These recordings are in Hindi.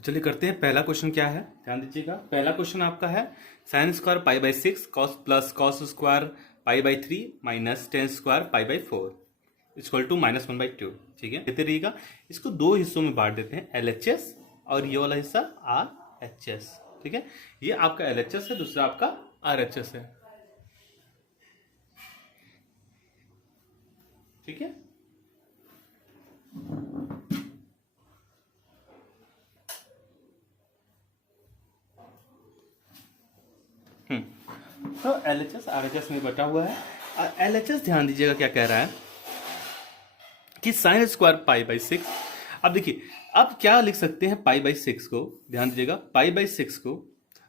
तो चलिए करते हैं। पहला क्वेश्चन क्या है, ध्यान दीजिएगा। पहला क्वेश्चन आपका है sine square pi by 6 cos plus cos square pi by 3 minus tan square pi by 4 equal to -1/2। ठीक है, देते रहिएगा। इसको दो हिस्सों में बांट देते हैं, LHS और ये वाला हिस्सा RHS। ठीक है, ये आपका LHS है, दूसरा आपका RHS है। ठीक है, तो LHS RHS में बटा हुआ है। और LHS ध्यान दीजिएगा क्या कह रहा है कि साइन स्क्वायर पाई बाई 6। अब देखिए, अब क्या लिख सकते हैं पाई बाई 6 को, ध्यान दीजिएगा। पाई बाई 6 को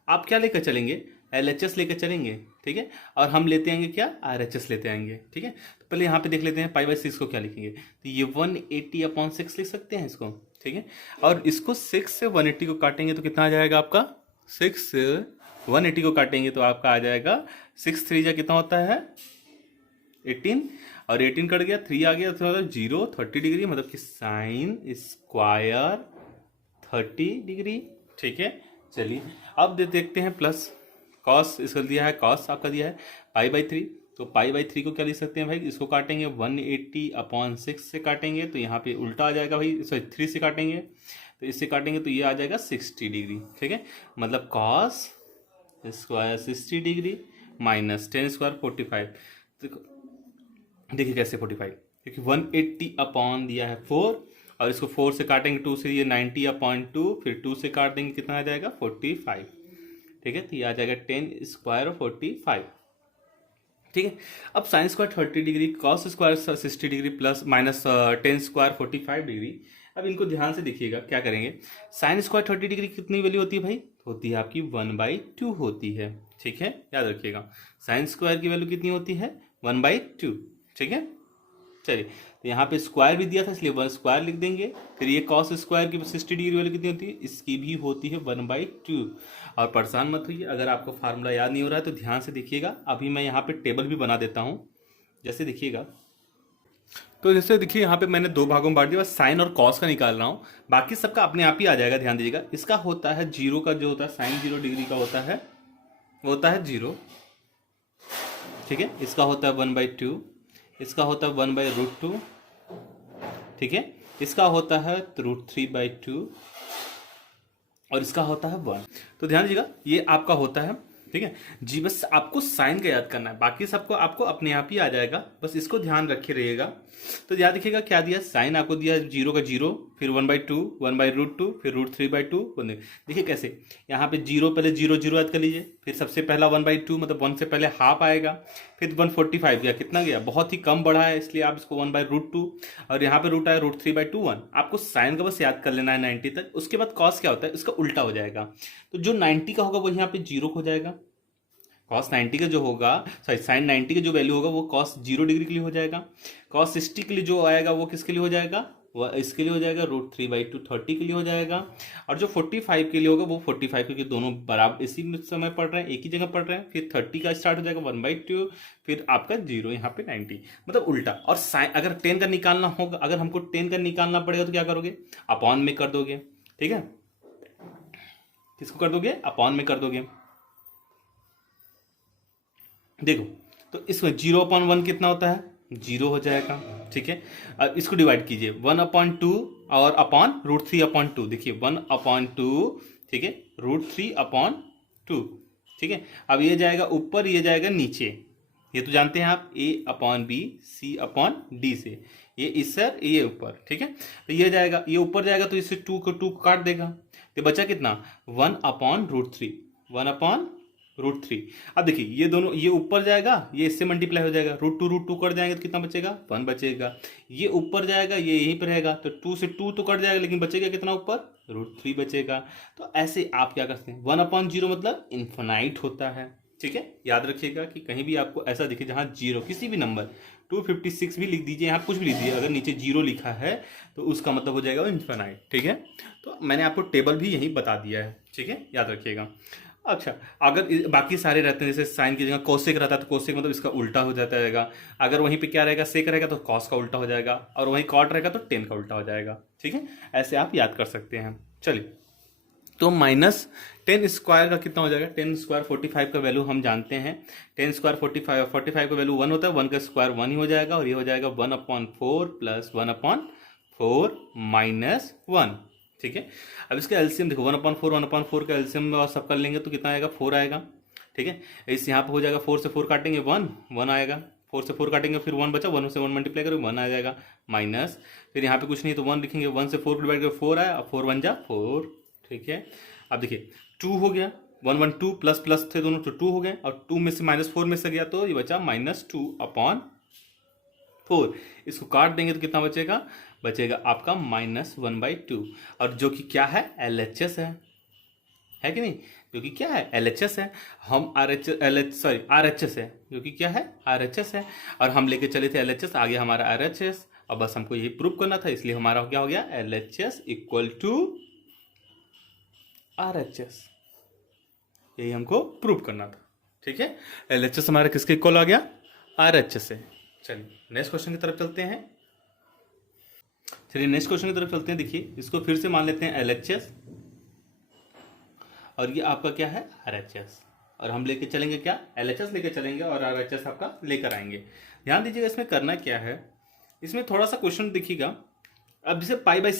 आप क्या लेकर चलेंगे, LHS लेकर चलेंगे। ठीक है, और हम लेते आएंगे क्या, RHS लेते आएंगे। ठीक है, तो पहले यहाँ पे देख लेते हैं पाई बाई 6 को क्या लिखेंगे। तो ये 180/6 लिख सकते हैं इसको। ठीक है, और इसको 6 से 180 को काटेंगे तो कितना आ जाएगा आपका, 6 से 180 को काटेंगे तो आपका आ जाएगा 6 3 जा कितना होता है 18, और 18 कट गया, 3 आ गया तो मतलब 0 30 डिग्री, मतलब कि साइन स्क्वायर 30 डिग्री। ठीक है, चलिए अब देखते हैं प्लस कॉस, इसको दिया है कॉस आपका दिया है पाई बाई 3। तो पाई बाई 3 को क्या लिख सकते हैं भाई, इसको काटेंगे 180/6 से काटेंगे तो यहाँ पे उल्टा आ जाएगा भाई, सॉरी 3 से काटेंगे तो इससे काटेंगे तो ये आ जाएगा 60 डिग्री। ठीक है, मतलब cos square 60 degree minus tan square 45। देखिए कैसे 45, क्योंकि 180 दिया है 4 और इसको 4 से काटेंगे 2 से, ये 90/2, फिर 2 से काट देंगे कितना आ जाएगा 45। ठीक है, तो ये आ जाएगा 10 स्क्वायर 45। ठीक है, अब sine square 30 degree, cos square 60 degree plus minus tan square 45 degree. अब इनको ध्यान से देखिएगा क्या करेंगे। साइन स्क्वायर 30 डिग्री कितनी वैल्यू होती है भाई, होती है आपकी 1/2 होती है। ठीक है, याद रखिएगा साइन स्क्वायर की वैल्यू कितनी होती है 1/2। ठीक है, चलिए तो यहाँ पे स्क्वायर भी दिया था इसलिए 1 स्क्वायर लिख देंगे। फिर ये कॉस स्क्वायर की 60 डिग्री वैल्यू कितनी होती है, इसकी भी होती है 1/2। और परेशान मत होइए, अगर आपको फार्मूला याद नहीं हो रहा है तो ध्यान से देखिएगा। अभी मैं यहाँ पे टेबल भी बना देता हूँ, जैसे देखिएगा। तो जैसे देखिए यहाँ पे मैंने दो भागों में बांट दिया, बस साइन और कॉस का निकाल रहा हूँ, बाकी सबका अपने आप ही आ जाएगा। ध्यान दीजिएगा, इसका होता है 0 का, जो होता है साइन 0 डिग्री का होता है, वो होता है 0। ठीक है, इसका होता है 1/2, इसका होता है 1/√2। ठीक है, इसका होता है √3/2 और इसका होता है 1। तो ध्यान दीजिएगा ये आपका होता है। ठीक है जी, बस आपको साइन का याद करना है, बाकी सबको आपको अपने आप ही आ जाएगा, बस इसको ध्यान रखे रहिएगा। तो याद रखिएगा क्या दिया, साइन आपको दिया 0 का 0, फिर 1/2, 1/√2, फिर √3/2। देखिए कैसे, यहाँ पे 0 पहले 0 0 याद कर लीजिए, फिर सबसे पहला 1/2 मतलब 1 से पहले हाफ आएगा, फिर 145 गया, कितना गया, बहुत ही कम बढ़ा है इसलिए आप इसको 1/√2, और यहाँ पे रूट आया √3/2 1। आपको साइन का बस याद कर लेना है 90 तक। उसके बाद कॉस क्या होता है, इसका उल्टा हो जाएगा। तो जो 90 का होगा वो यहाँ पे 0 हो जाएगा, कॉस 90 का जो होगा, सॉरी साइन 90 का जो वैल्यू होगा वो कॉस 0 डिग्री के लिए हो जाएगा। कॉस 60 के लिए जो आएगा वो किसके लिए हो जाएगा, वह इसके लिए हो जाएगा √3/2 30 के लिए हो जाएगा। और जो 45 के लिए होगा वो 45, क्योंकि दोनों बराबर इसी समय पढ़ रहे हैं, एक ही जगह पढ़ रहे हैं। फिर 30 का स्टार्ट हो जाएगा 1/2, फिर आपका 0 यहाँ पे 90, मतलब उल्टा। और साइन अगर 10 का निकालना होगा, अगर हमको 10 का निकालना पड़ेगा तो क्या करोगे, अपॉन में कर दोगे। ठीक है, किसको कर दोगे, अपॉन में कर दोगे। देखो तो इसमें 0/1 कितना होता है, 0 हो जाएगा। ठीक है, अब इसको डिवाइड कीजिए 1/2 और अपॉन √3/2। देखिए 1/2, ठीक है, √3/2। ठीक है, अब ये जाएगा ऊपर, ये जाएगा नीचे, ये तो जानते हैं आप, A/B C/D से, ये इस सर ये ऊपर। ठीक है, तो ये जाएगा, ये ऊपर जाएगा तो इससे 2 को काट देगा, तो बचा कितना 1/√3, 1/√3। अब देखिए ये दोनों, ये ऊपर जाएगा, ये इससे मल्टीप्लाई हो जाएगा, √2 कट जाएंगे तो कितना बचेगा 1 बचेगा। ये ऊपर जाएगा, ये यहीं पर रहेगा, तो 2 से 2 तो कट जाएगा, लेकिन बचेगा कितना ऊपर, √3 बचेगा। तो ऐसे आप क्या करते हैं, 1/0 मतलब इन्फिनाइट होता है। ठीक है, याद रखिएगा कि कहीं भी आपको ऐसा दिखे जहां 0, किसी भी नंबर 256 भी लिख दीजिए, यहाँ कुछ भी लिख दीजिए, अगर नीचे 0 लिखा है तो उसका मतलब हो जाएगा इन्फिनाइट। ठीक है, तो मैंने आपको टेबल भी यहीं बता दिया है। ठीक है, याद रखिएगा। अच्छा, अगर बाकी सारे रहते हैं, जैसे साइन की जगह कोसेक रहता है तो कोसेक मतलब इसका उल्टा हो जाता रहेगा। अगर वहीं पे क्या रहेगा, सेक रहेगा तो कॉस का उल्टा हो जाएगा, और वहीं कॉट रहेगा तो टेन का उल्टा हो जाएगा। ठीक है, ऐसे आप याद कर सकते हैं। चलिए तो माइनस 10 स्क्वायर का कितना हो जाएगा, 10 स्क्वायर 45 का वैल्यू हम जानते हैं, 10 स्क्वायर 45 का वैल्यू 1 होता है, 1 का स्क्वायर 1 ही हो जाएगा, और ये हो जाएगा 1/4 प्लस 1/4 माइनस 1। ठीक है, अब इसका एलसीएम देखो, 1/4 का एलसीएम और सब कर लेंगे तो कितना आएगा, 4 आएगा। ठीक है, इस यहाँ पे हो जाएगा 4 से 4 काटेंगे 1 आएगा, 4 से 4 काटेंगे फिर 1 बचा, 1 से 1 मल्टीप्लाई करेंगे 1 आ जाएगा, माइनस फिर यहाँ पे कुछ नहीं तो 1 लिखेंगे, 1 से 4 डिवाइड कर 4 आया, 4 1 जा 4। ठीक है, अब देखिए 2 हो गया, 1 1 2 प्लस प्लस थे दोनों तो 2 हो गए, और 2 में से -4 में से गया तो ये बचा -2/4। इसको काट देंगे तो कितना बचेगा, बचेगा आपका -1/2, और जो कि क्या है, LHS है कि नहीं, जो कि क्या है, LHS है। हम RHS है, जो कि क्या है, RHS है, और हम लेके चले थे LHS, आगे हमारा RHS, और बस हमको यही प्रूव करना था, इसलिए हमारा क्या हो गया, LHS इक्वल टू RHS, यही हमको प्रूव करना था। ठीक है, LHS हमारा किसके इक्वल आ गया, RHS है। चलिए नेक्स्ट क्वेश्चन की तरफ चलते हैं। देखिए इसको फिर से मान लेते हैं LHS, और ये आपका क्या है, RHS, और हम लेके चलेंगे क्या, LHS लेके चलेंगे और RHS आपका लेकर आएंगे। ध्यान दीजिएगा इसमें करना क्या है, इसमें थोड़ा सा क्वेश्चन दिखिएगा। अब जैसे पाई बाई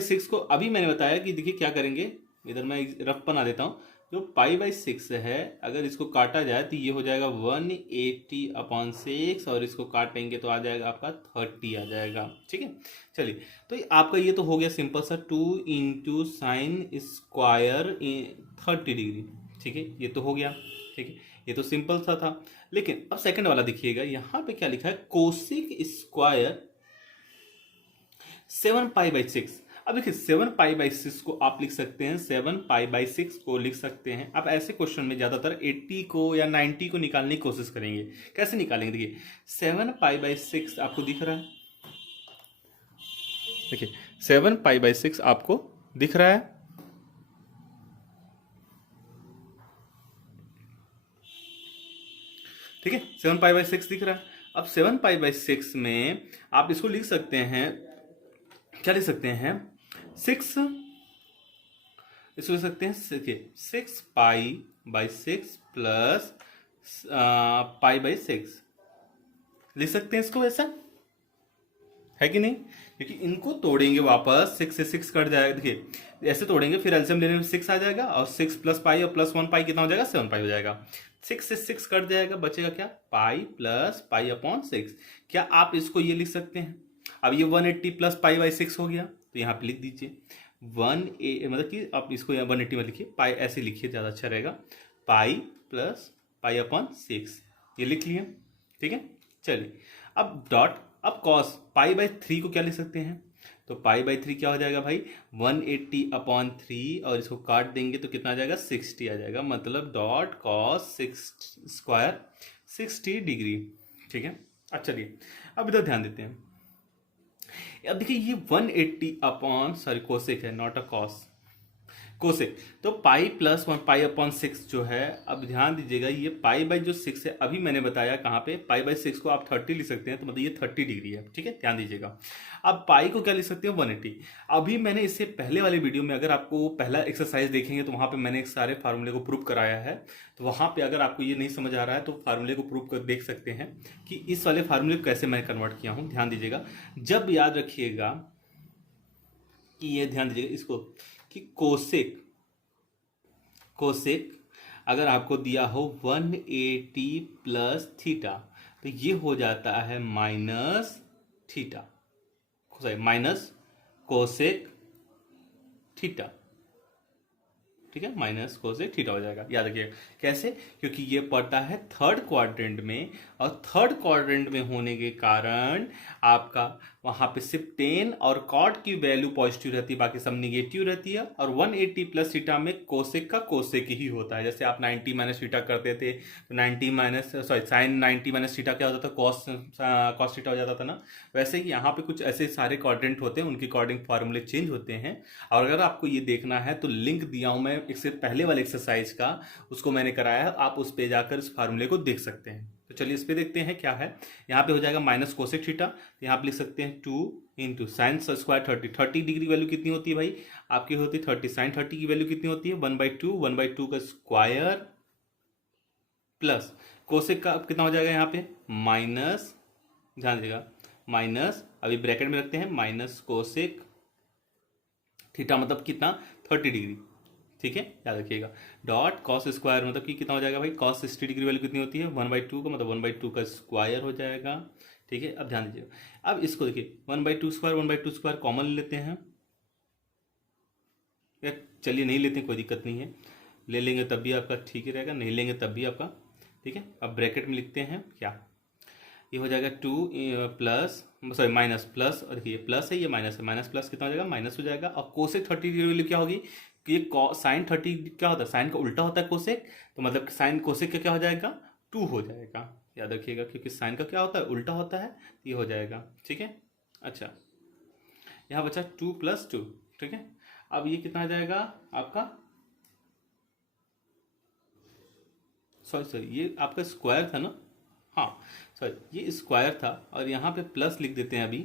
सिक्स को अभी मैंने बताया कि देखिए क्या करेंगे, इधर मैं रफ बना देता हूँ। जो पाई/6 है, अगर इसको काटा जाए तो ये हो जाएगा 180/6, और इसको काटेंगे तो आ जाएगा आपका 30 आ जाएगा। ठीक है, चलिए तो आपका ये तो हो गया सिंपल सा, 2 × sin² 30 डिग्री। ठीक है, ये तो हो गया। ठीक है, ये तो सिंपल सा था। लेकिन अब सेकंड वाला देखिएगा, यहाँ पे क्या लिखा है, कोसिक स्क्वायर 7π/6। अब देखिए 7π/6 को आप लिख सकते हैं, 7π/6 को लिख सकते हैं। अब ऐसे क्वेश्चन में ज्यादातर 80 को या 90 को निकालने की कोशिश करेंगे। कैसे निकालेंगे, देखिए 7π/6 आपको दिख रहा है, देखिए 7π/6 आपको दिख रहा है। ठीक है, 7π/6 दिख रहा है। अब 7π/6 में आप इसको लिख सकते हैं, क्या लिख सकते हैं, 6, इसको लिख सकते हैं, देखिए 6π/6 प्लस π/6 लिख सकते हैं इसको, ऐसा है कि नहीं, क्योंकि इनको तोड़ेंगे वापस, 6 से 6 कट जाएगा, देखिए ऐसे तोड़ेंगे फिर एलसीएम लेने में 6 आ जाएगा, और 6 + π और +1π कितना हो जाएगा, 7π हो जाएगा। 6 से 6 कट जाएगा, बचेगा क्या, पाई + π/6। क्या आप इसको ये लिख सकते हैं, अब ये 180 + π/6 हो गया, तो यहाँ पे लिख दीजिए मतलब कि आप इसको 180 में लिखिए, पाई ऐसे लिखिए, ज़्यादा अच्छा रहेगा, पाई + π/6 ये लिख लिए। ठीक है, चलिए अब डॉट, अब cos π/3 को क्या लिख सकते हैं, तो π/3 क्या हो जाएगा भाई, 180/3, और इसको काट देंगे तो कितना आ जाएगा, 60 आ जाएगा, मतलब डॉट cos 6² 60 डिग्री। ठीक है, अब चलिए अब इधर ध्यान देते हैं। अब देखिए ये 180 कोसेक है, नॉट अ कॉस, कोसेक, तो पाई + 1π/6 जो है। अब ध्यान दीजिएगा, ये π/6 है, अभी मैंने बताया कहाँ पे, π/6 को आप 30 लिख सकते हैं, तो मतलब ये 30 डिग्री है। ठीक है, ध्यान दीजिएगा। अब पाई को क्या लिख सकते हैं, 180। अभी मैंने इससे पहले वाले वीडियो में, अगर आपको पहला एक्सरसाइज देखेंगे तो वहाँ पे मैंने एक सारे फार्मूले को प्रूव कराया है, तो वहाँ पे अगर आपको ये नहीं समझ आ रहा है तो फार्मूले को प्रूव कर देख सकते हैं कि इस वाले फार्मूले को कैसे मैं कन्वर्ट किया हूँ। ध्यान दीजिएगा, जब याद रखिएगा कि ये, ध्यान दीजिएगा इसको, कि कोसेक अगर आपको दिया हो 180 + थीटा, तो ये हो जाता है माइनस कोसेक थीटा। ठीक है, माइनस कोसेक थीटा हो जाएगा, याद रखिए कैसे, क्योंकि ये पड़ता है थर्ड क्वाड्रेंट में, और थर्ड क्वाड्रेंट में होने के कारण आपका वहां पे सिर्फ टेन और कॉट की वैल्यू पॉजिटिव रहती है, बाकी सब निगेटिव रहती है। और 180 + थीटा में कोसेक का कोसेक ही होता है। जैसे आप 90 - थीटा करते थे तो sin 90 - थीटा क्या होता था, कॉस थीटा हो जाता था ना। वैसे ही यहाँ पे कुछ ऐसे सारे क्वाड्रेंट होते हैं, उनके अकॉर्डिंग फॉर्मूले चेंज होते हैं। और अगर आपको ये देखना है तो लिंक दिया हूं मैं इससे पहले वाले एक्सरसाइज का, उसको मैंने कराया है, आप उस पे जाकर इस फार्मूले को देख सकते हैं। तो चलिए इस पे देखते हैं क्या है। यहाँ पे हो जाएगा माइनस कोसेक थीटा, तो यहाँ पे लिख सकते हैं 2 into sine square 30 degree value कितनी होती है भाई आपकी होती है 30, साइन 30 की वैल्यू कितनी होती है 1/2 का स्क्वायर प्लस कोसेक का कितना हो जाएगा यहाँ पे माइनस, ध्यान दीजिएगा माइनस, अभी ब्रैकेट में रखते हैं माइनस कोसेक थीटा मतलब कितना 30 डिग्री, ठीक है याद रखिएगा, डॉट कॉस स्क्वायर मतलब कि कितना हो जाएगा भाई कॉस 60 डिग्री वैल्यू कितनी होती है 1/2 का मतलब 1/2 का स्क्वायर हो जाएगा, ठीक है। अब ध्यान दीजिएगा, अब इसको देखिए 1/2 स्क्वायर कॉमन लेते हैं, या चलिए नहीं लेते हैं कोई दिक्कत नहीं है, ले लेंगे तब भी आपका ठीक ही रहेगा, नहीं लेंगे तब भी आपका ठीक है। अब ब्रैकेट में लिखते हैं क्या, ये हो जाएगा 2 प्लस सॉरी माइनस प्लस, और देखिए प्लस है ये माइनस है, माइनस प्लस कितना हो जाएगा माइनस हो जाएगा, और कोसेक 30 की वैल्यू क्या होगी कि ये साइन 30 क्या होता है साइन का उल्टा होता है कोसेक, तो मतलब साइन कोसेक का क्या हो जाएगा 2 हो जाएगा, याद रखिएगा क्योंकि साइन का क्या होता है उल्टा होता है, ये हो जाएगा, ठीक है। अच्छा यहाँ बचा 2 + 2, ठीक है। अब ये कितना आ जाएगा आपका, सॉरी ये आपका स्क्वायर था ना, हाँ सॉरी ये स्क्वायर था, और यहाँ पे प्लस लिख देते हैं अभी,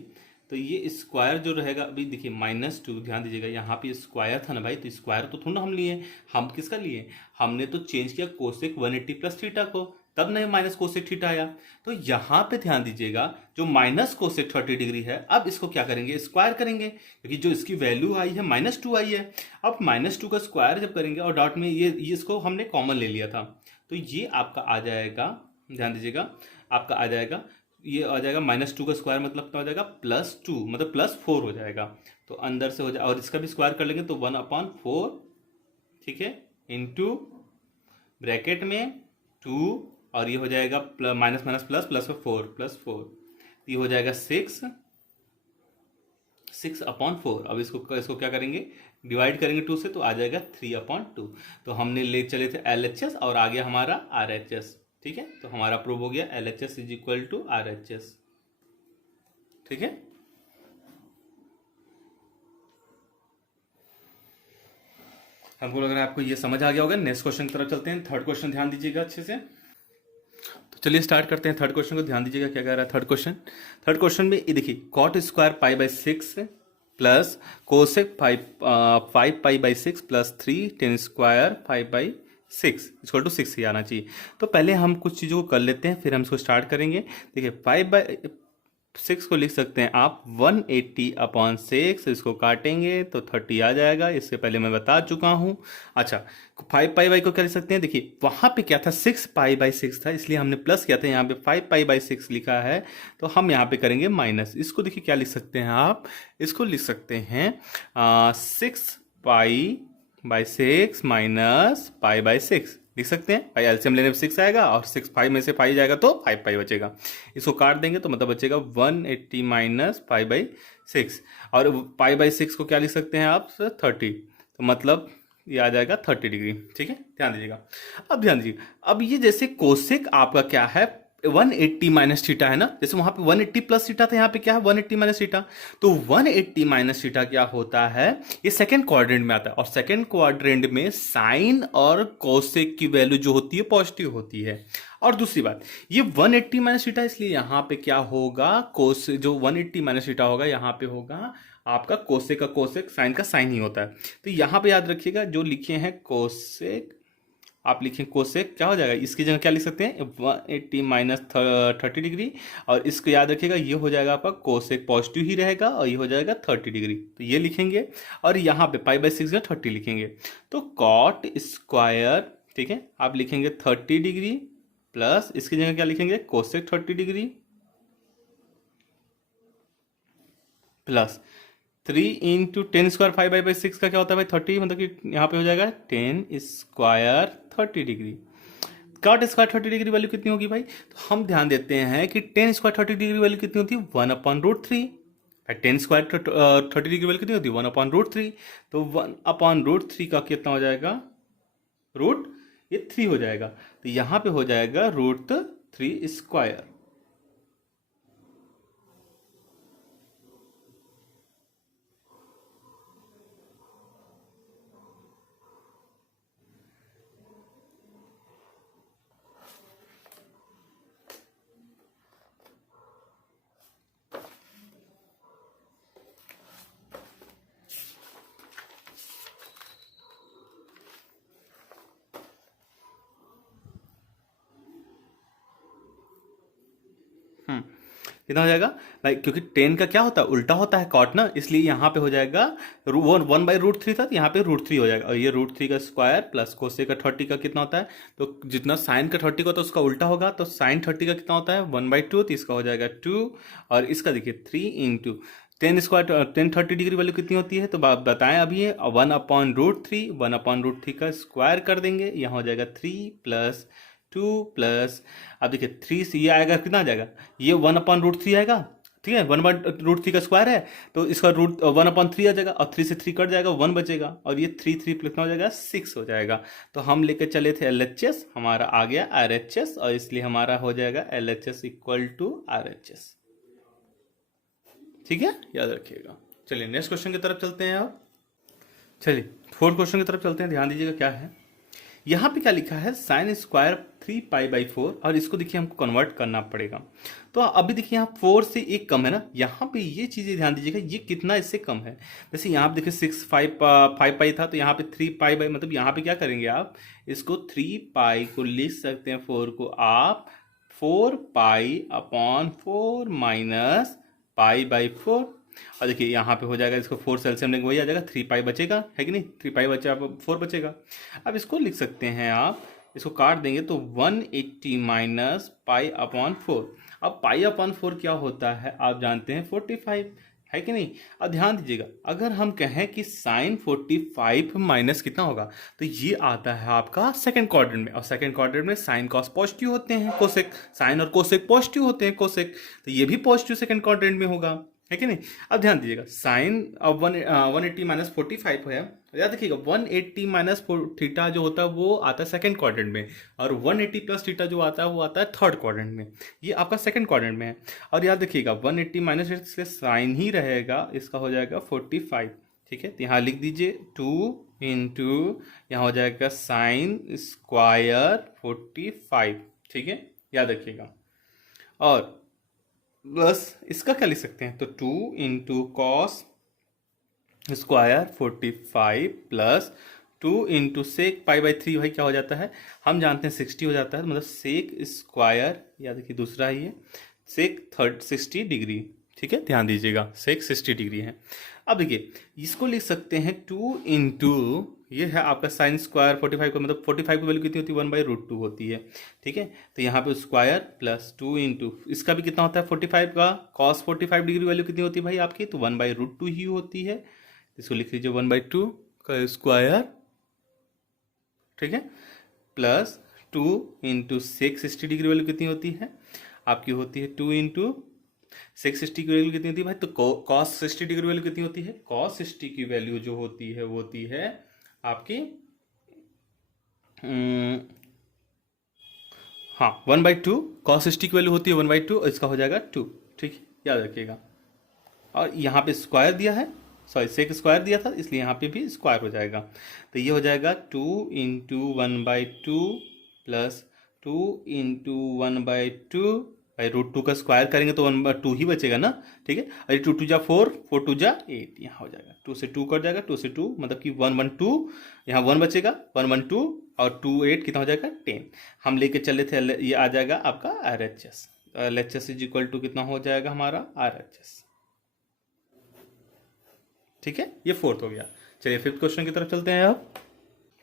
तो ये स्क्वायर जो रहेगा अभी देखिए -2, ध्यान दीजिएगा यहाँ पे स्क्वायर था ना भाई, तो स्क्वायर तो थोड़ा हम लिए, हम किसका लिए, हमने तो चेंज किया कोसेक 180 प्लस थीटा को, तब नहीं माइनस कोसेक थीटा आया, तो यहाँ पे ध्यान दीजिएगा जो माइनस कोसेक 30 डिग्री है, अब इसको क्या करेंगे स्क्वायर करेंगे, क्योंकि जो इसकी वैल्यू आई है -2 आई है, अब -2 का स्क्वायर जब करेंगे और डॉट में ये इसको हमने कॉमन ले लिया था, तो ये आपका आ जाएगा, ध्यान दीजिएगा आपका आ जाएगा, ये आ जाएगा -2 का स्क्वायर मतलब क्या हो जाएगा +2 मतलब +4 हो जाएगा, तो अंदर से हो जाए और इसका भी स्क्वायर कर लेंगे तो 1/4, ठीक है, इंटू ब्रैकेट में 2, और ये हो जाएगा माइनस माइनस प्लस प्लस 4 ये हो जाएगा 6/4। अब इसको क्या करेंगे डिवाइड करेंगे 2 से, तो आ जाएगा 3/2, तो हमने ले चले थे LHS और आ गया हमारा RHS, ठीक है, तो हमारा प्रूव हो गया LHS = RHS, ठीक है। हमको लग रहा है आपको ये समझ आ गया होगा। नेक्स्ट क्वेश्चन की तरफ चलते हैं, थर्ड क्वेश्चन ध्यान दीजिएगा अच्छे से। तो चलिए स्टार्ट करते हैं थर्ड क्वेश्चन को, ध्यान दीजिएगा क्या कह रहा है थर्ड क्वेश्चन में ये देखिए cot square π/6 plus cosec 5π/6 plus 3 tan square 5/6 = 6 ही आना चाहिए। तो पहले हम कुछ चीज़ों को कर लेते हैं फिर हम इसको स्टार्ट करेंगे। देखिए 5/6 को लिख सकते हैं आप 180/6, इसको काटेंगे तो 30 आ जाएगा, इससे पहले मैं बता चुका हूँ। अच्छा 5π को क्या लिख सकते हैं, देखिए वहाँ पे क्या था 6π/6 था, इसलिए हमने प्लस किया था, यहाँ पे 5π/6 लिखा है, तो हम यहाँ पे करेंगे माइनस। इसको देखिए क्या लिख सकते हैं आप, इसको लिख सकते हैं 6π/6 माइनस π/6 लिख सकते हैं भाई, एलसीएम लेने पे 6 आएगा और 5 में से 5 जाएगा तो 5π बचेगा, इसको काट देंगे तो मतलब बचेगा 180 माइनस π/6, और π/6 को क्या लिख सकते हैं आप 30, तो मतलब ये आ जाएगा 30 डिग्री, ठीक है। ध्यान दीजिएगा, अब ध्यान दीजिएगा, अब ये जैसे कोसेक आपका क्या है 180 माइनस थीटा है ना, जैसे वहां पे 180 प्लस थीटा था, यहाँ पे क्या है 180 माइनस थीटा, तो 180 माइनस थीटा क्या होता है, ये सेकंड क्वाड्रेंट में आता है, और सेकंड क्वाड्रेंट में साइन और कोसेक की वैल्यू जो होती है पॉजिटिव होती है। और दूसरी बात ये 180 माइनस थीटा, इसलिए यहाँ पे क्या होगा कोस जो 180 माइनस थीटा होगा यहाँ पे होगा आपका कोसेक का कोसेक, साइन का साइन ही होता है, तो यहाँ पे याद रखिएगा जो लिखे हैं कोसेक, आप लिखें कोसेक क्या हो जाएगा, इसकी जगह क्या लिख सकते हैं 180 माइनस 30 डिग्री, और इसको याद रखिएगा ये हो जाएगा आपका कोसेक पॉजिटिव ही रहेगा, और ये हो जाएगा 30 डिग्री, तो ये लिखेंगे, और यहाँ पे π/6 का 30 लिखेंगे, तो कॉट स्क्वायर, ठीक है, आप लिखेंगे 30 डिग्री प्लस इसकी जगह क्या लिखेंगे cosec 30 degree plus 3 into 10 square 5/6 का क्या होता है भाई 30, मतलब कि यहाँ पे हो जाएगा 10 square 30 degree. Cot square 30 degree value कितनी होगी भाई, तो हम ध्यान देते हैं कि 10 स्क्वायर 30 डिग्री वैल्यू कितनी होती है 1/√3, 10 स्क्वायर 30 डिग्री वैल्यू कितनी होती है 1/√3, तो 1/√3 का कितना हो जाएगा रूट ये 3 हो जाएगा, तो यहाँ पे हो जाएगा √3 स्क्वायर। कितना हो जाएगा लाइक, क्योंकि टेन का क्या होता है, उल्टा होता है कॉट ना, इसलिए यहाँ पे हो जाएगा 1/√3 था, तो यहाँ पे √3 हो जाएगा, और ये √3 का स्क्वायर प्लस कोसेक का 30 का कितना होता है, तो जितना साइन का 30 का होता है उसका उल्टा होगा, तो साइन 30 का कितना होता है 1/2, तो इसका हो जाएगा 2, और इसका देखिए 3 इंटू 10 30 डिग्री वैल्यू कितनी होती है, तो आप बताएं अभी ये 1/√3, 1/√3 का स्क्वायर कर देंगे, यहाँ हो जाएगा 3 प्लस 2 प्लस, अब देखिए 3 से ये आएगा कितना आ जाएगा, ये 1/√3 आएगा, ठीक है, 1/√3 का स्क्वायर है, तो इसका रूट 1/3 आ जाएगा, और 3 से 3 कट जाएगा, 1 बचेगा, और ये 3 कितना हो जाएगा 6 हो जाएगा। तो हम लेके चले थे LHS, हमारा आ गया RHS, और इसलिए हमारा हो जाएगा LHS इक्वल टू RHS। ठीक है, याद रखिएगा। चलिए नेक्स्ट क्वेश्चन की तरफ चलते हैं अब। चलिए फोर्थ क्वेश्चन की तरफ चलते हैं, ध्यान दीजिएगा क्या है। यहाँ पे क्या लिखा है, साइन स्क्वायर 3π/4, और इसको देखिए हमको कन्वर्ट करना पड़ेगा। तो अभी देखिए यहाँ 4 से 1 कम है ना, यहाँ पे ये चीज़ें ध्यान दीजिएगा, ये कितना इससे कम है। जैसे यहाँ पे देखिए 5π था, तो यहाँ पे 3π, मतलब यहाँ पे क्या करेंगे आप, इसको 3π को लिख सकते हैं, 4 को आप 4π/4 माइनस π/4, और देखिए यहाँ पे हो जाएगा, इसको 4 से एलसीएम लेंगे वही आ जाएगा, 3π बचेगा, है कि नहीं, 3π बचा, 4 बचेगा। अब इसको लिख सकते हैं आप, इसको काट देंगे तो 180 माइनस π/4। अब π/4 क्या होता है आप जानते हैं, 45, है कि नहीं। अब ध्यान दीजिएगा, अगर हम कहें कि साइन 45 माइनस कितना होगा, तो ये आता है आपका सेकंड क्वाड्रेंट में, और सेकंड क्वाड्रेंट में साइन कॉस पॉजिटिव होते हैं, कोसेक साइन और कोसेक पॉजिटिव होते हैं, कोसेक, तो ये भी पॉजिटिव सेकंड क्वाड्रेंट में होगा, है कि नहीं। अब ध्यान दीजिएगा, साइन अब 180 माइनस 45 है, याद रखिएगा 180 माइनस थीटा जो होता है वो आता है सेकंड क्वाड्रेंट में, और 180 प्लस थीटा जो आता है वो आता है थर्ड क्वाड्रेंट में, ये आपका सेकंड क्वाड्रेंट में है। और याद रखिएगा 180 माइनस इसलिए साइन ही रहेगा, इसका हो जाएगा 45, ठीक है। तो यहाँ लिख दीजिए 2 इंटू, यहाँ हो जाएगा साइन स्क्वायर 45, ठीक है, याद रखिएगा। और बस इसका क्या लिख सकते हैं, तो 2 into cos square 45 plus 2 into sec π/3, भाई क्या हो जाता है, हम जानते हैं 60 हो जाता है, मतलब सेक स्क्वायर, या देखिए दूसरा ही है सेक 60 डिग्री, ठीक है, ध्यान दीजिएगा सेक 60 डिग्री है। अब देखिए इसको लिख सकते हैं 2 इंटू, ये है आपका साइन स्क्वायर 45 का, मतलब 45 की वैल्यू कितनी होती है 1/√2 होती है, ठीक है। तो यहाँ पे स्क्वायर प्लस 2 इंटू, इसका भी कितना होता है 45 का, कॉस 45 डिग्री वैल्यू कितनी होती है भाई आपकी, तो 1/√2 ही होती है, इसको लिख लीजिए 1/2 का स्क्वायर, ठीक है, plus 2 into sec 60 degree value कितनी होती है आपकी, होती है 2 इंटू सेक 60 की वैल्यू कितनी होती है भाई, तो कॉस 60 डिग्री वैल्यू कितनी होती है, कॉस 60 की वैल्यू जो होती है वो होती है आपकी हाँ 1/2, कॉस 60 की वैल्यू होती है 1/2, और इसका हो जाएगा 2, ठीक, याद रखिएगा। और यहाँ पे स्क्वायर दिया है, सॉरी सेक स्क्वायर दिया था, इसलिए यहाँ पे भी स्क्वायर हो जाएगा, तो ये हो जाएगा 2 इंटू 1/2 प्लस 2 इंटू 1/2, भाई √2 का स्क्वायर करेंगे तो 1/2 ही बचेगा ना, ठीक है। अरे 2 2 जा 4, 4 2 जा 8, यहाँ हो जाएगा 2 से 2 कट जाएगा, 2 से 2 मतलब कि 112, यहाँ 1 बचेगा 112, और 2 8 कितना हो जाएगा 10। हम लेके चले थे, ये आ जाएगा आपका RHS, LHS is equal to कितना हो जाएगा हमारा RHS, ठीक है, ये फोर्थ हो गया। चलिए फिफ्थ क्वेश्चन की तरफ चलते हैं अब।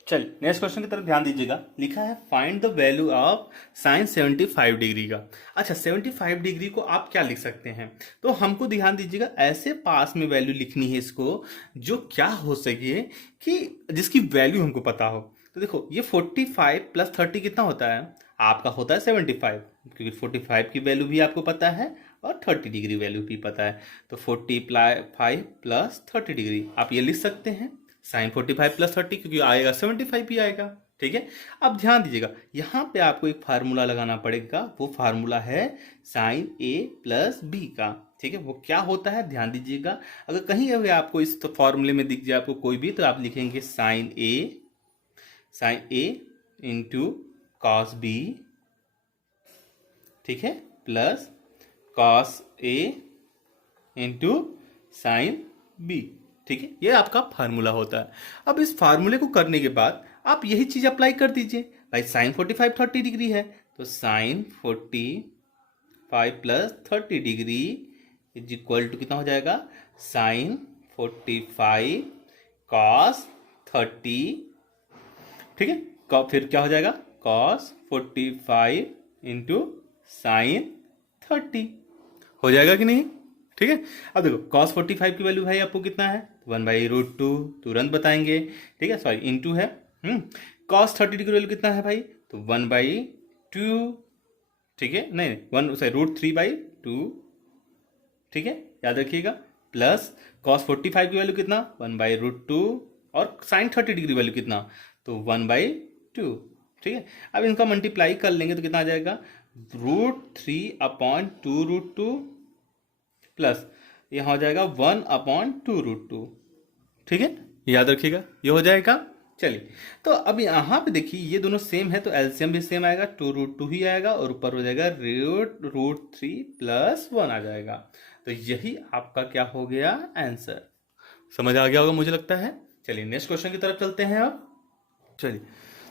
चलिए नेक्स्ट क्वेश्चन की तरफ ध्यान दीजिएगा, लिखा है find the value of sine 75 degree का। अच्छा 75 डिग्री को आप क्या लिख सकते हैं, तो हमको ध्यान दीजिएगा ऐसे पास में वैल्यू लिखनी है इसको, जो क्या हो सके कि जिसकी वैल्यू हमको पता हो। तो देखो ये 45 प्लस 30 कितना होता है आपका, होता है 75, क्योंकि 45 की वैल्यू भी आपको पता है और 30 डिग्री वैल्यू भी पता है, तो 45 प्लस 30 डिग्री आप ये लिख सकते हैं, साइन 45 प्लस 30, क्योंकि आएगा 75 भी आएगा, ठीक है। अब ध्यान दीजिएगा यहाँ पे आपको एक फार्मूला लगाना पड़ेगा, वो फार्मूला है साइन A प्लस B का, ठीक है। वो क्या होता है ध्यान दीजिएगा, अगर कहीं अगर आपको इस फॉर्मूले में दिख जाए आपको कोई भी, तो आप लिखेंगे sine A into cos B, ठीक है, plus cos A into sine B, ठीक है, ये आपका फार्मूला होता है। अब इस फार्मूले को करने के बाद आप यही चीज अप्लाई कर दीजिए, भाई साइन 45 30 डिग्री है, तो sine 45 5 plus 30 degree is equal to कितना हो जाएगा, साइन 45 कॉस 30, ठीक है। फिर क्या हो जाएगा, कॉस 45 इंटू साइन 30 हो जाएगा कि नहीं, ठीक है। अब देखो कॉस 45 की वैल्यू भाई आपको कितना है, 1/√2, तुरंत बताएंगे, ठीक है, सॉरी इंटू है। कॉस 30 की वैल्यू कितना है भाई, तो 1/2, ठीक है, नहीं 1 सॉरी √3/2, ठीक है, याद रखिएगा। प्लस कॉस 45 की वैल्यू कितना, 1/√2, और साइन 30 डिग्री वैल्यू कितना, तो 1/2, ठीक है। अब इनका मल्टीप्लाई कर लेंगे तो कितना आ जाएगा, √3/2√2 प्लस यहाँ हो जाएगा 1/2√2, ठीक है, याद रखिएगा, ये हो जाएगा। चलिए तो अब यहाँ पे देखिए ये दोनों सेम है तो एलसीएम भी सेम आएगा, 2√2 ही आएगा और ऊपर हो जाएगा √3 + 1 आ जाएगा। तो यही आपका क्या हो गया, आंसर। समझ आ गया होगा मुझे लगता है। चलिए नेक्स्ट क्वेश्चन की तरफ चलते हैं अब। चलिए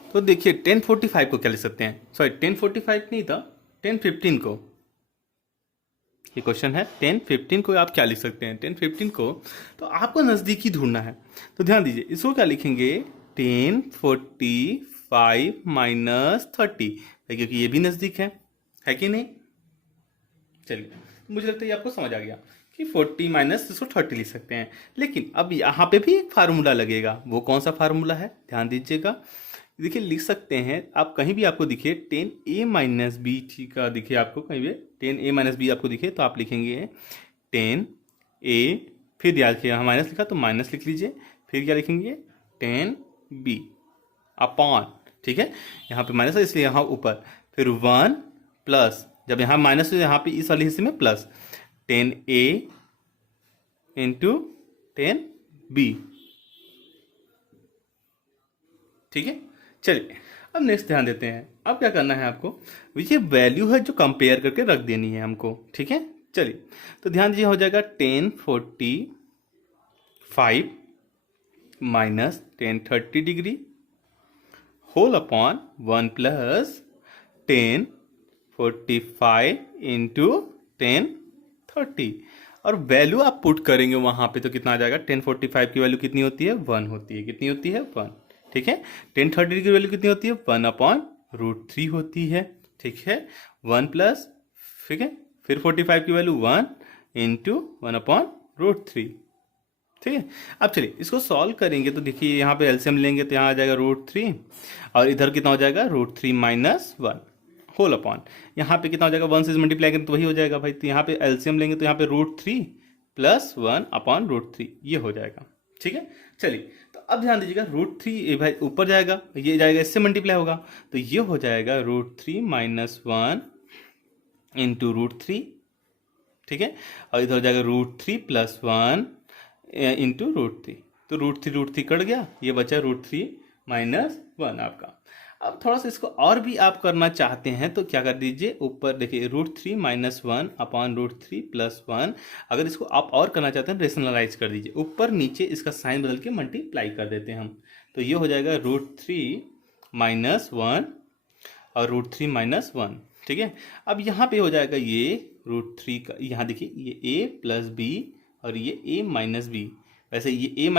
तो देखिए 1045 को क्या लिख सकते हैं, सॉरी 1045 नहीं था, 1015 को, ये क्वेश्चन है 1015 को आप क्या लिख सकते हैं, 1015 को तो आपको नज़दीकी ढूंढना है। तो ध्यान दीजिए इसको क्या लिखेंगे, 1045 - 30, क्योंकि ये भी नज़दीक है कि नहीं। चलिए मुझे लगता है ये आपको समझ आ गया कि 40 माइनस इसको 30 लिख सकते हैं। लेकिन अब यहाँ पे भी एक फार्मूला लगेगा, वो कौन सा फार्मूला है, ध्यान दीजिएगा। देखिए लिख सकते हैं आप, कहीं भी आपको दिखे 10a - b, ठीक है, दिखे आपको कहीं भी 10a - b आपको दिखे तो आप लिखेंगे 10a, फिर याद किया यहाँ माइनस लिखा तो माइनस लिख लीजिए, फिर क्या लिखेंगे 10b अपॉन, ठीक है, यहाँ पे माइनस है इसलिए यहाँ ऊपर, फिर 1 प्लस, जब यहाँ माइनस तो यहाँ पे इस वाले हिस्से में प्लस 10a इंटू 10b, ठीक है। चलिए अब नेक्स्ट ध्यान देते हैं, अब क्या करना है आपको, ये वैल्यू है जो कंपेयर करके रख देनी है हमको, ठीक है। चलिए तो ध्यान दीजिए हो जाएगा 1045 minus 1030 degree whole upon 1 plus 1045 into 1030, और वैल्यू आप पुट करेंगे वहां पे तो कितना आ जाएगा, 1045 की वैल्यू कितनी होती है, 1 होती है, कितनी होती है, 1, ठीक है। 1030 की वैल्यू कितनी होती है, 1/√3 होती है, ठीक है, 1 प्लस, ठीक है, फिर 45 की वैल्यू 1 इंटू 1/√3, ठीक है। अब चलिए इसको सॉल्व करेंगे तो देखिए यहाँ पे एलसीएम लेंगे तो यहाँ आ जाएगा √3, और इधर कितना हो जाएगा, √3 - 1 होल अपॉन, यहाँ पे कितना हो जाएगा, 1 से मल्टीप्लाई करें तो वही हो जाएगा भाई, तो यहाँ पे एलसीएम लेंगे तो यहाँ पे √3 + 1/√3 ये हो जाएगा, ठीक है। चलिए तो अब ध्यान दीजिएगा √3 भाई ऊपर जाएगा, ये जाएगा इससे मल्टीप्लाई होगा, तो ये हो जाएगा √3 - 1 इंटू √3, ठीक है, और इधर हो जाएगा √3 + 1 इंटू √3, तो √3 कट गया, ये बचा √3 - 1 आपका। अब थोड़ा सा इसको और भी आप करना चाहते हैं तो क्या कर दीजिए, ऊपर देखिए √3 - 1/√3 + 1, अगर इसको आप और करना चाहते हैं रेशनलाइज कर दीजिए, ऊपर नीचे इसका साइन बदल के मल्टीप्लाई कर देते हैं हम, तो ये हो जाएगा √3 - 1 और √3 - 1, ठीक है। अब यहाँ पे हो जाएगा ये √3 का, यहाँ देखिए ये a + b और ये a - b, वैसे ये a -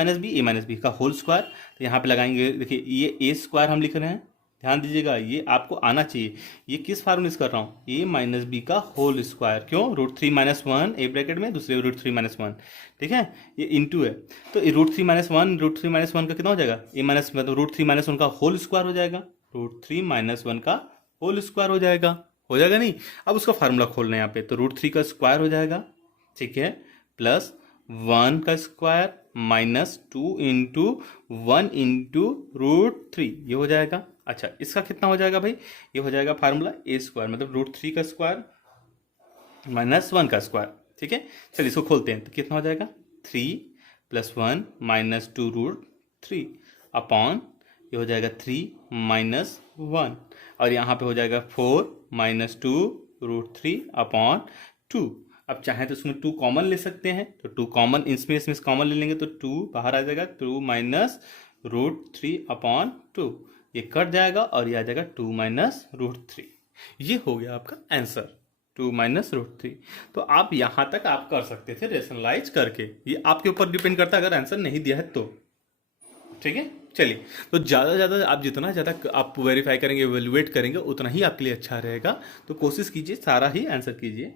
b का होल स्क्वायर, तो यहाँ पे लगाएंगे, देखिए ये a² हम लिख रहे हैं, ध्यान दीजिएगा ये आपको आना चाहिए, ये किस फार्मूले से कर रहा हूँ, a - b का होल स्क्वायर, क्यों, √3 - 1 a ब्रैकेट में, दूसरे √3 - 1, ठीक है, ये इंटू है, तो √3 - 1 √3 - 1 का कितना हो जाएगा, a माइनस मतलब √3 - 1 का होल स्क्वायर हो जाएगा, √3 - 1 का होल स्क्वायर हो जाएगा नहीं। अब उसका फार्मूला खोलना है यहाँ पे, तो √3 का स्क्वायर हो जाएगा, ठीक है, प्लस 1 का स्क्वायर माइनस 2 इंटू 1 इंटू √3, ये हो जाएगा। अच्छा इसका कितना हो जाएगा भाई, ये हो जाएगा फार्मूला a² मतलब √3 का स्क्वायर माइनस 1 का स्क्वायर, ठीक है। चलिए इसको खोलते हैं तो कितना हो जाएगा, 3 + 1 - 2 √3 अपॉन, ये हो जाएगा 3 - 1, और यहाँ पे हो जाएगा 4 - 2 √3 अपॉन 2। अब चाहे तो इसमें 2 कॉमन ले सकते हैं, तो 2 कॉमन इसमें कॉमन ले लेंगे तो 2 बाहर आ जाएगा, 2 - √3 अपॉन 2, ये कट जाएगा और ये आ जाएगा 2 - √3, ये हो गया आपका आंसर, 2 माइनस रूट 3। तो आप यहाँ तक आप कर सकते थे रेशनलाइज करके, ये आपके ऊपर डिपेंड करता है अगर आंसर नहीं दिया है तो। ठीक है, चलिए। तो ज़्यादा ज़्यादा आप जितना ज़्यादा आप वेरीफाई करेंगे, एवेलुएट करेंगे, उतना ही आपके लिए अच्छा रहेगा। तो कोशिश कीजिए सारा ही आंसर कीजिए।